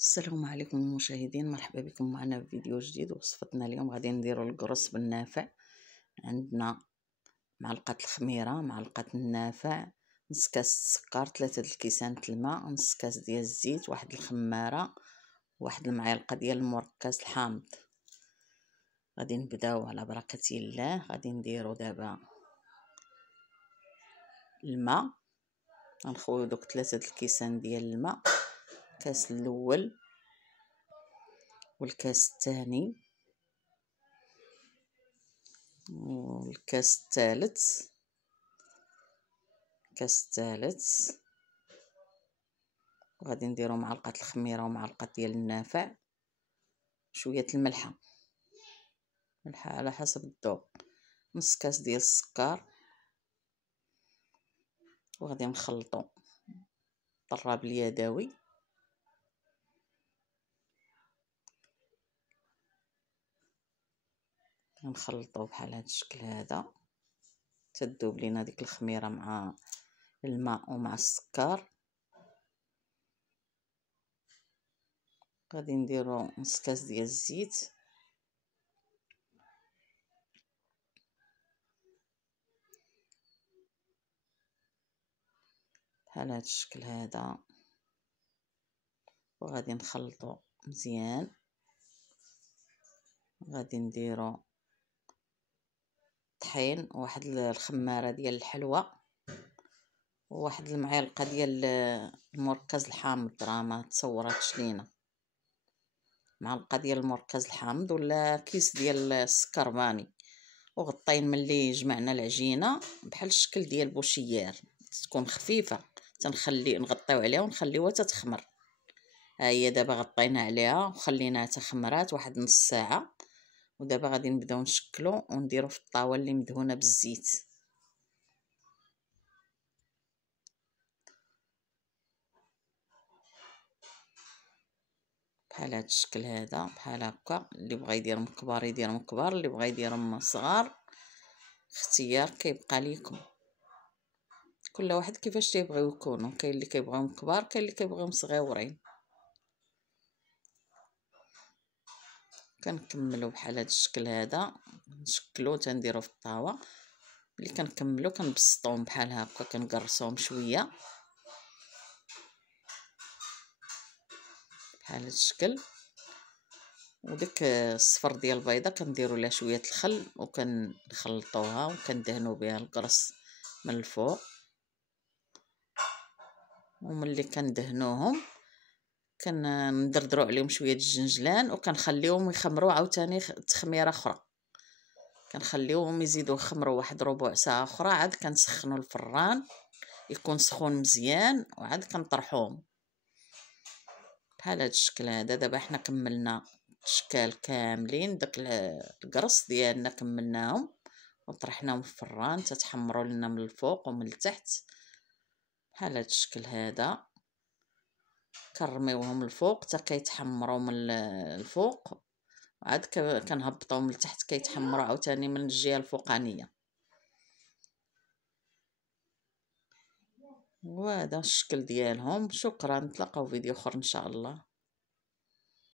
السلام عليكم المشاهدين، مرحبا بكم معنا في فيديو جديد. وصفتنا اليوم غادي نديرو القرص بالنافع. عندنا معلقه الخميره، معلقه النافع، نص كاس السكر، 3 الكيسان الماء، نص كاس ديال الزيت، واحد الخماره، واحد المعلقه ديال المركز الحامض. غادي نبداو على بركه الله. غادي نديرو دابا الماء، غنخويو دوك 3 الكيسان ديال الماء، الكاس الاول والكاس الثاني والكاس الثالث، الكاس الثالث. وغادي نديرو معلقه الخميره ومعلقه ديال النافع، شويه الملحه على حسب الذوق، نص كاس ديال السكر. وغادي نخلطو بالطراب اليدوي، نخلطو بحال هذا الشكل هذا تذوب لينا ديك الخميره مع الماء ومع السكر. غادي نديرو نص كاس ديال الزيت، بحال هذا الشكل هذا. وغادي نخلطو مزيان. غادي نديرو طحين، واحد الخماره ديال الحلوى، وواحد المعلقه ديال المركز الحامض، راه ما تصوراتش لينا، معلقه ديال المركز الحامض ولا كيس ديال السكر باني. وغطين ملي جمعنا العجينه بحال الشكل ديال بوشيار، تكون خفيفه، نغطيو عليها ونخليوها تتخمر. ها هي دابا غطينا عليها وخليناها تخمرات واحد نص ساعه. ودابا غادي نبداو نشكلو ونديرو في الطاوه اللي مدهونه بالزيت بحال هذا الشكل هذا، بحال هكا. اللي بغى يديرهم كبار يديرهم كبار، اللي بغى يديرهم صغار اختيار كيبقى ليكم، كل واحد كيفاش تيبغيو يكونوا. كاين اللي كيبغيهم كبار، كاين اللي كيبغيهم صغيورين. كنكملوا بحال هذا الشكل هذا، نشكلو تنديرو في الطاوه. ملي كنكملو كنبسطوهم بحال هكا، كنقرصوهم شويه بحال هذا الشكل. وديك الصفر ديال البيضه كنديروا لها شويه الخل وكنخلطوها وكندهنوا بها القرص من الفوق. وملي كندهنوهم كندردروا عليهم شويه الجنجلان وكنخليوهم يخمروا عاوتاني تخميره اخرى. كنخليوهم يزيدوا يخمروا واحد ربع ساعه اخرى، عاد كنسخنوا الفران يكون سخون مزيان، وعاد كنطرحوهم بحال هذا الشكل هذا. دابا حنا كملنا الاشكال كاملين، داك القرص ديالنا كملناهم وطرحناهم في الفران تتحمروا لنا من الفوق ومن التحت بحال هذا الشكل هذا. كنرميوهم الفوق حتى كيتحمروا من الفوق، عاد كنهبطوهم من التحت كيتحمروا عاوتاني من الجهه الفوقانيه. وهذا الشكل ديالهم. شكرا، نتلاقاو فيديو اخر ان شاء الله.